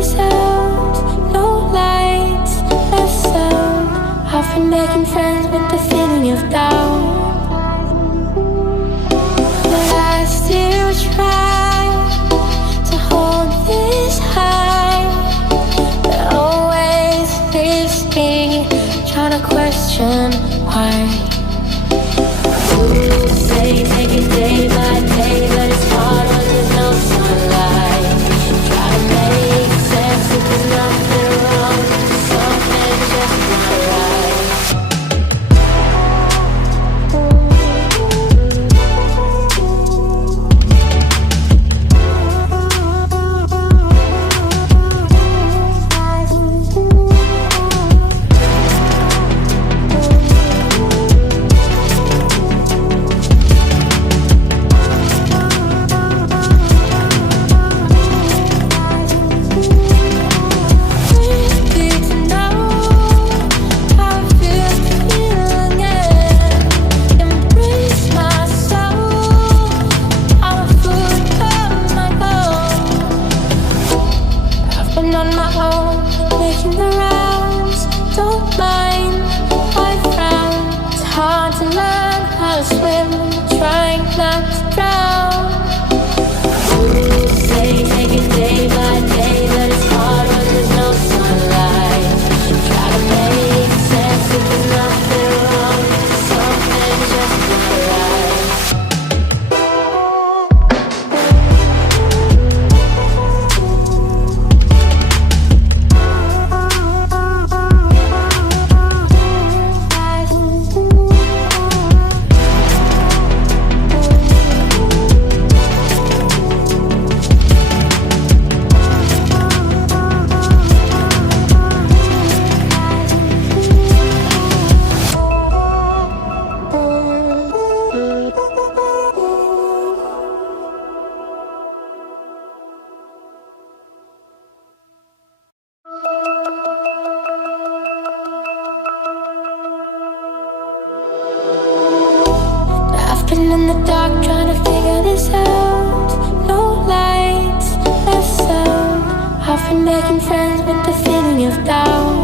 this out. No lights, no sound. I've been making friends with the feeling of doubt. But I still try to hold this high. It always leaves me trying to question why. People say take it day by day, but it's hard when there's no sunlight. Try to make sense if there's nothing wrong, something's just not right. In the dark, trying to figure this out. No lights, no sound. I've been making friends with the feeling of doubt.